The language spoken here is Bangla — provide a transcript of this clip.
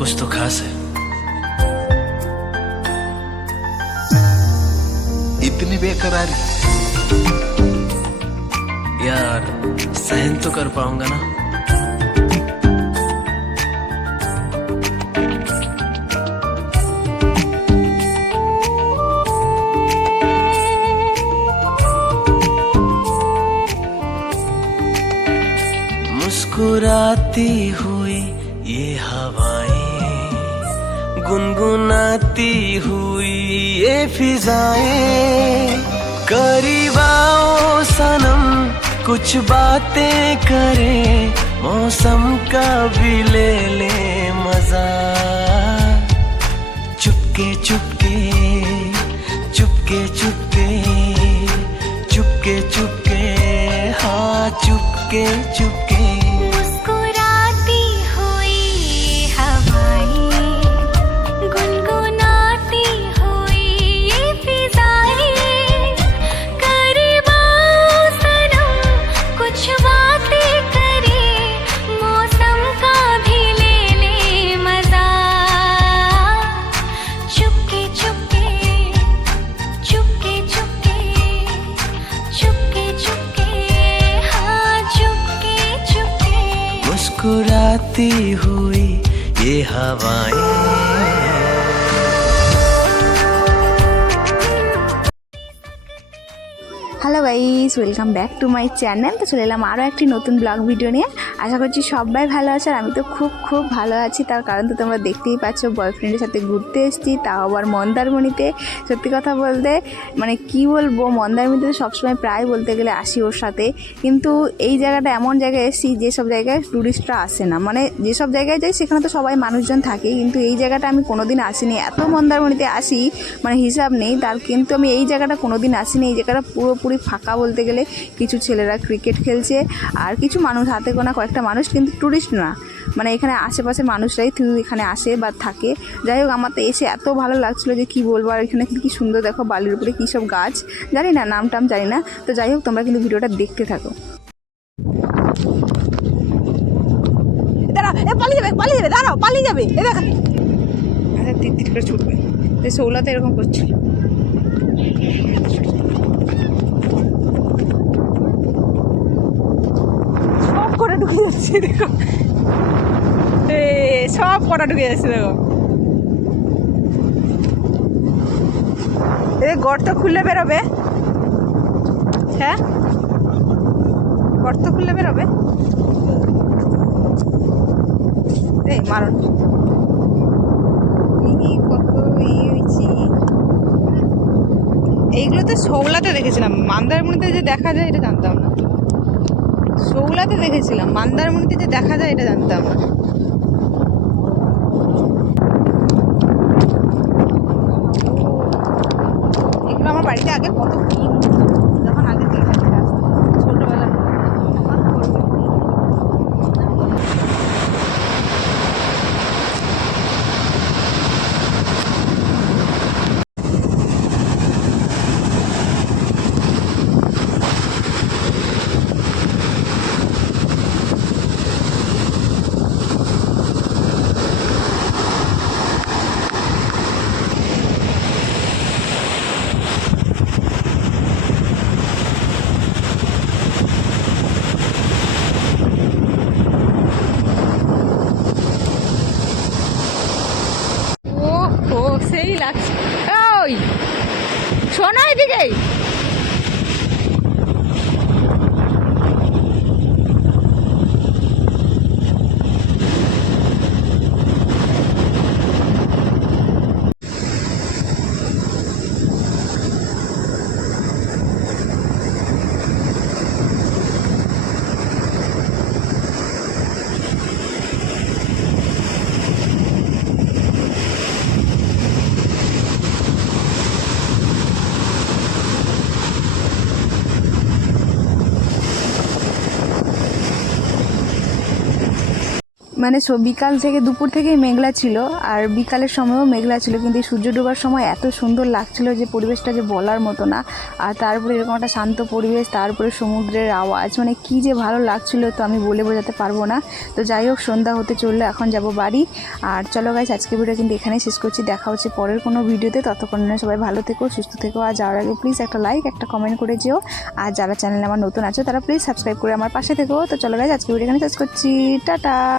कुछ तो खास है। इतनी बेकरारी यार सहन तो कर पाऊंगा ना। मुस्कुराती हुई ये हवाएं, गुनगुनाती हुई ये फिजाएं, करीब आओ सनम कुछ बातें करें, मौसम का भी ले ले मजा। चुपके चुपके चुपके चुपके चुपके चुपके हाँ चुपके चुपके। मुस्कुराती हुई हवाएं, गुनगुनाती हुई ये फिजाएं, करीब आओ सनम कुछ बातें करें, मौसम का भी ले ले मजा। चुपके चुपके चुपके चुपके चुपके चुपके हाँ चुपके चुपके। मुस्कुराती हुई ये हवाएं। Hello guys, welcome back to my channel. তো চলে এলাম আরও একটি নতুন ব্লগ ভিডিও নিয়ে। আশা করছি সবাই ভালো আছে, আর আমি তো খুব খুব ভালো আছি। তার কারণ তো তোমরা দেখতেই পাচ্ছ, বয়ফ্রেন্ডের সাথে ঘুরতে এসেছি, তাও আবার মন্দারমণিতে। সত্যি কথা বলতে মানে কি বলবো, মন্দারমণিতে তো সবসময় প্রায় বলতে গেলে আসি ওর সাথে, কিন্তু এই জায়গাটা এমন জায়গায় এসেছি যেসব জায়গায় ট্যুরিস্টরা আসে না। মানে যেসব জায়গায় যাই সেখানে তো সবাই মানুষজন থাকে, কিন্তু এই জায়গাটা আমি কোনোদিন আসিনি। এত মন্দারমণিতে আসি মানে হিসাব নেই তার, কিন্তু আমি এই জায়গাটা কোনোদিন আসিনি। এই জায়গাটা পুরোপুরি ফাঁকা বলতে গেলে। কিছু ছেলেরা ক্রিকেট খেলছে আর কিছু মানুষ, হাতে গোনা কয়েকটা মানুষ, কিন্তু ট্যুরিস্ট না। মানে এখানে আশেপাশের মানুষরাই এখানে আসে বা থাকে। যাই হোক, আমার তো এসে এত ভালো লাগছিলো যে কি বলবো। আর এখানে কি সুন্দর দেখো, বালির উপরে কী সব গাছ, জানি না নাম টাম জানি না। তো যাই হোক, তোমরা কিন্তু ভিডিওটা দেখতে থাকো। পালিয়ে যাবে পালিয়ে যাবে, দাঁড়াও পালিয়ে যাবে। এ দেখা আচ্ছা, তির তির করে ছুটবে। শৌলা তো এরকম করছে। সব কটা ঢুকে যাচ্ছে দেখো, সব কটা ঢুকে যাচ্ছে দেখো। এই গর্ত খুললে বেরোবে, হ্যাঁ গর্ত খুললে বেরোবে। এই মারণ কত হয়েছি। এইগুলো তো শৌলাতে দেখেছিলাম, মন্দারমণিতে যে দেখা যায় এটা জানতাম না। শৌলাতে দেখেছিলাম, মন্দারমণিতে যে দেখা যায় এটা জানতাম না। এগুলো আমার বাড়িতে আগে কত কিন, যখন আগে ছোটবেলা। সেই লাগছে। ওই শোনো এদিকে, মানে বিকাল থেকে দুপুর থেকেই মেঘলা ছিল, আর বিকালের সময়ও মেঘলা ছিল, কিন্তু এই সূর্য ডোবার সময় এত সুন্দর লাগছিল যে পরিবেশটা যে বলার মতো না। আর তারপরে এরকম একটা শান্ত পরিবেশ, তারপরে সমুদ্রের আওয়াজ, মানে কী যে ভালো লাগছিল তো আমি বলে বোঝাতে পারবো না। তো যাই হোক, সন্ধ্যা হতে চললো, এখন যাব বাড়ি। আর চলো গাইস, আজকে ভিডিও কিন্তু এখানেই শেষ করছি। দেখা হচ্ছে পরের কোনো ভিডিওতে, ততক্ষণে সবাই ভালো থেকো, সুস্থ থেকো। আর যাওয়ার আগে প্লিজ একটা লাইক, একটা কমেন্ট করে যেও। আর যারা চ্যানেলে আমার নতুন আছো তারা প্লিজ সাবস্ক্রাইব করে আমার পাশে থেকো। তো চলো গাইস, আজকে ভিডিও এখানে শেষ করছি। টাটা।